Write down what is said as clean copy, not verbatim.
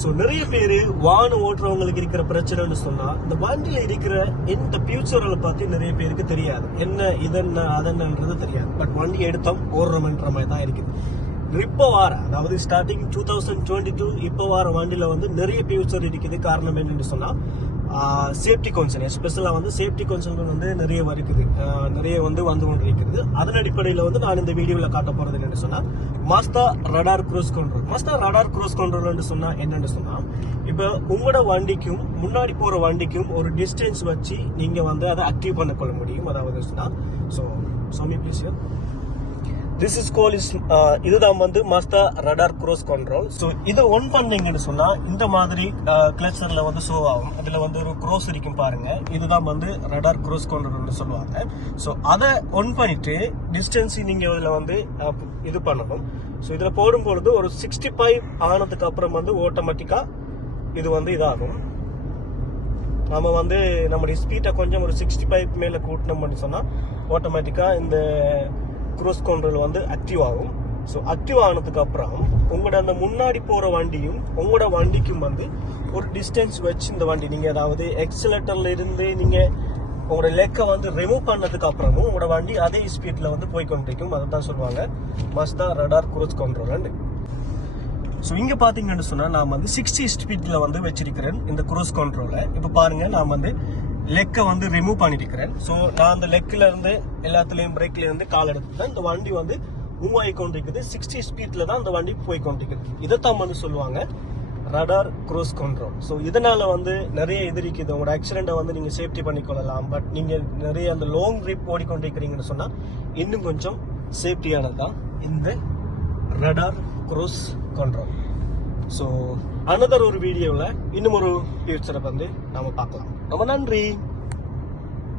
So நிறைய பேர் வாகனம் ஓட்டுறவங்களுக்கு இருக்கிற பிரச்சனைன்னு சொன்னா இந்த வண்டியில இருக்கிற இந்த ஃபியூச்சரை பத்தி நிறைய பேருக்கு தெரியாது. என்ன இதென்ன அதென்னன்றது தெரியாது. பட் வண்டி எடுத்தோம் ஓடுறோம்ன்ற மாதிரி தான் இருக்குது. இப்போ வார அதாவது ஸ்டார்டிங் 2022 இப்போ வார வண்டியில வந்து நிறைய ஃபியூச்சர் இருக்குது. காரணம் என்னன்னு சொன்னா சேஃப்டி கன்சர்ன், எஸ்பெஷலாக வந்து சேஃப்டி கன்சர்ன் வந்து நிறைய இருக்குது, நிறைய வந்து கொண்டிருக்கிறது. அதன் அடிப்படையில் வந்து நான் இந்த வீடியோவில் காட்ட போறது என்னன்னு சொன்னா மாஸ்டா radar cruise control. மாஸ்டா radar cruise கண்ட்ரோல்னு சொன்னா என்னன்னு சொன்னா இப்போ உங்களோட வண்டிக்கும் முன்னாடி போற வண்டிக்கும் ஒரு டிஸ்டன்ஸ் வச்சு நீங்க வந்து அதை ஆக்டிவ் பண்ண கொள்ள முடியும். அதாவது சொன்னா சோமி please this is call is இதுதான் வந்து Mazda radar cruise control. So இதை ஒன் பண்ணீங்கன்னு சொன்னா இந்த மாதிரி கிளச்சர்ல வந்து ஷோ ஆகும். அதுல வந்து ஒரு க்ரோஸ் இருக்கும் பாருங்க, இதுதான் வந்து ரடார் க்ரூஸ் கண்ட்ரோல்னு சொல்லுவாங்க. ஸோ அதை ஒன் பண்ணிட்டு டிஸ்டன்ஸ் நீங்க இதுல வந்து இது பண்ணணும். ஸோ இதுல போடும்பொழுது ஒரு 65 ஆனதுக்கு அப்புறம் வந்து ஆட்டோமேட்டிக்கா இது வந்து இதாகும். நம்ம வந்து நம்மளுடைய ஸ்பீட்டை கொஞ்சம் ஒரு 65 மேல கூட்டணும்னு சொன்னா ஆட்டோமேட்டிக்கா இந்த க்ரூஸ் கண்ட்ரோல் வந்து ஆக்டிவ் ஆகும். ஸோ ஆக்டிவ் ஆனதுக்கு அப்புறம் உங்களோட அந்த முன்னாடி போற வண்டியும் உங்களோட வண்டிக்கும் வந்து ஒரு டிஸ்டன்ஸ் வச்சு இந்த வண்டி நீங்க அதாவது எக்ஸலேட்டர்ல இருந்து நீங்க உங்களோட லெக்கை வந்து ரிமூவ் பண்ணதுக்கு அப்புறமும் உங்களோட வண்டி அதே ஸ்பீட்ல வந்து போய் கொண்டிருக்கும். அதை தான் சொல்லுவாங்க மாஸ்டா ரடார் க்ரூஸ் கண்ட்ரோல். ஸோ இங்க பாத்தீங்கன்னு சொன்னா நான் வந்து 60 ஸ்பீட்ல வந்து வச்சிருக்கிறேன் இந்த க்ரூஸ் கண்ட்ரோலை. இப்போ பாருங்க நான் வந்து லெக்கை வந்து ரிமூவ் பண்ணிருக்கிறேன். ஸோ நான் அந்த லெக்ல இருந்து எல்லாத்துலயும் பிரேக்ல இருந்து கால் எடுத்து இந்த வண்டி வந்து மூவ் ஆகி கொண்டிருக்குது. 60 ஸ்பீட்ல தான் அந்த வண்டி போய் கொண்டிருக்குது. இதைத்தான் வந்து சொல்லுவாங்க ரடார் க்ரூஸ் கண்ட்ரோல். ஸோ இதனால வந்து நிறைய இது இருக்குது. உங்களோட ஆக்சிடென்ட்டை வந்து நீங்க சேஃப்டி பண்ணிக்கொள்ளலாம். பட் நீங்க நிறைய அந்த லாங் ட்ரிப் ஓடிக்கொண்டிருக்கிறீங்கன்னு சொன்னா இன்னும் கொஞ்சம் சேஃப்டியானதுதான் இந்த radar cruise control. So another ஒரு வீடியோவில் இன்னும் ஒரு ஃபியூச்சரை வந்து நாம பார்க்கலாம். ரொம்ப நன்றி.